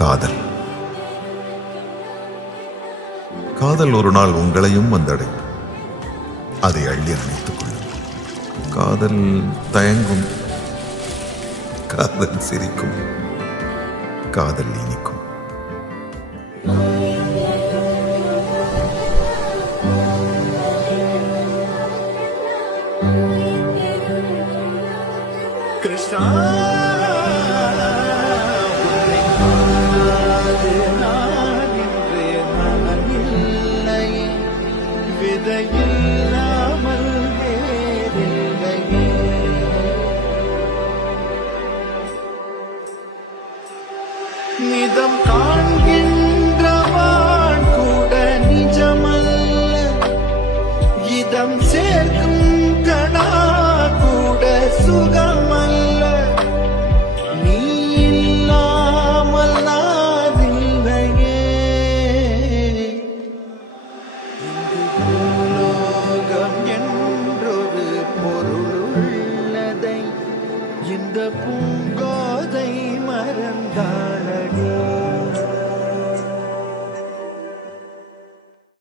காதல். காதல் ஒரு நாள் உங்களையும் வந்தடையும். அதை அள்ளி அணைத்துக் கொள்ளும். காதல் தயங்கும், காதல் சிரிக்கும், காதல் இனிக்கும். கிருஷ்ணா விதையில்லாமல் வேறில்லையே. நிதம் காண்கின்றவான் கூட நிஜமல்ல, இதம் சேர்க்கும் கணா கூட சுகமல்ல. நீ இல்லாமல் நான் இல்லையே. இங்கு பூலோகம் என்றொரு பொருள் உள்ளதை இந்த பூங்கோதை மறந்தார்.